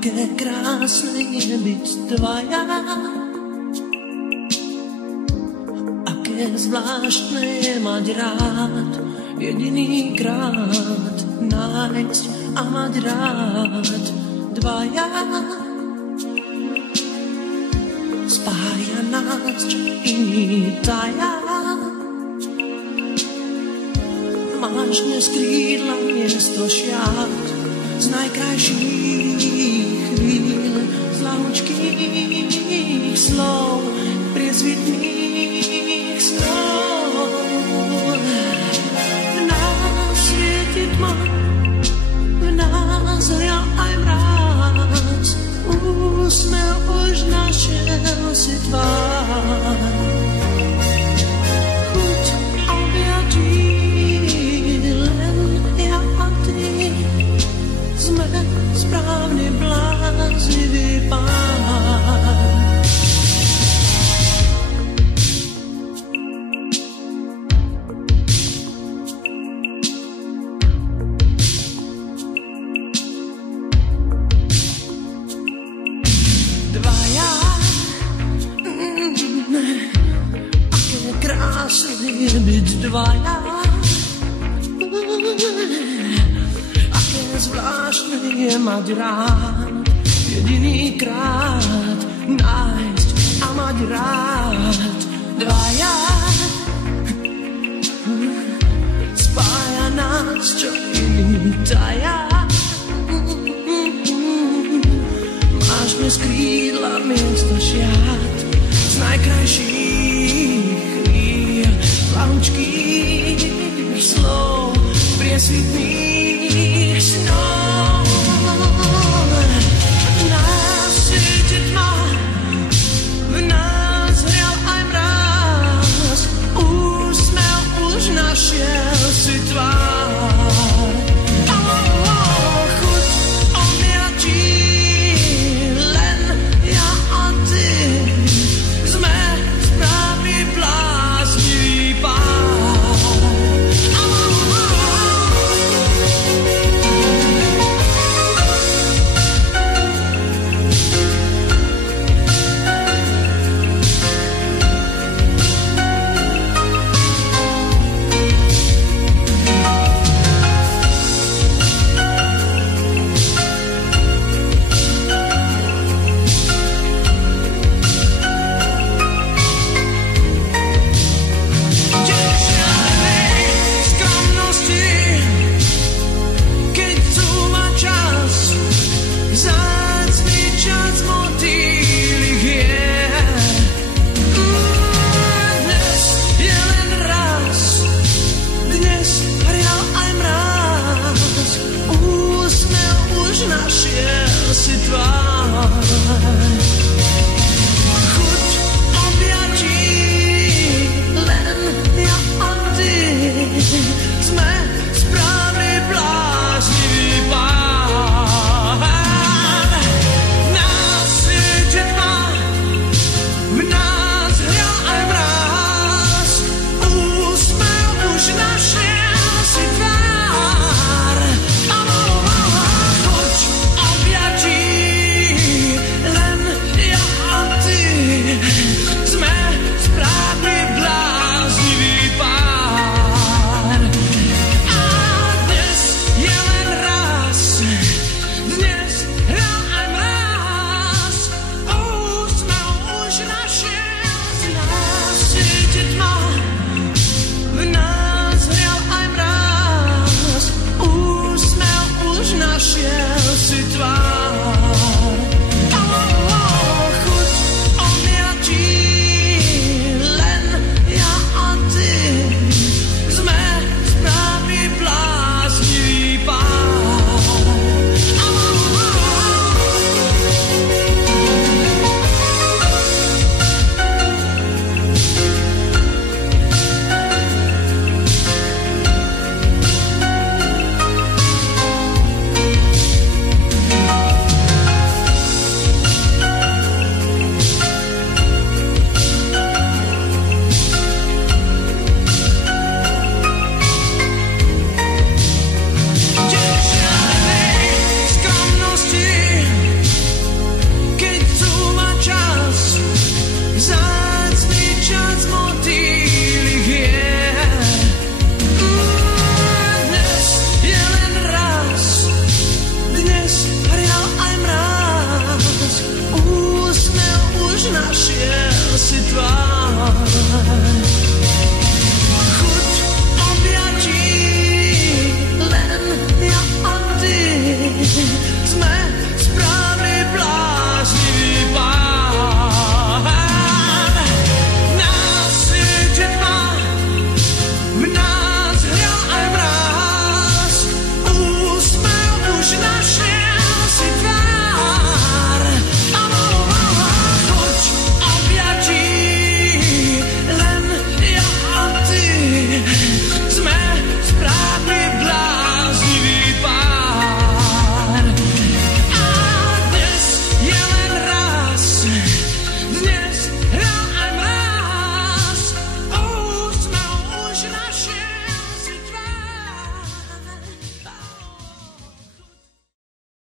Aké krásne je byť dvaja, aké zvláštne je mať rád, jedinýkrát nájsť a mať rád dvaja. Spája nás, čo iní taja. Máš dnes krídla miesto šiat z najkrajších chvíľ, z lahučkých slov, priezvitných snov. V nás svieti tma, v nás hrial aj mráz, úsmev už našiel si tvár. Chuť objatí, len ja a ty sme správne bláznivý pár. Dvaja, aké krásne je byť dvaja. Zvláštne je mať rád, jedinýkrát nájsť a mať rád dvaja. Spája nás, čo iný taja. Máš dnes krídla miesto šiat z najkrajších chvíľ, lahučkých slov, priesvitných snov. V nás svieti tma, v nás hrial aj mráz, úsmev už našiel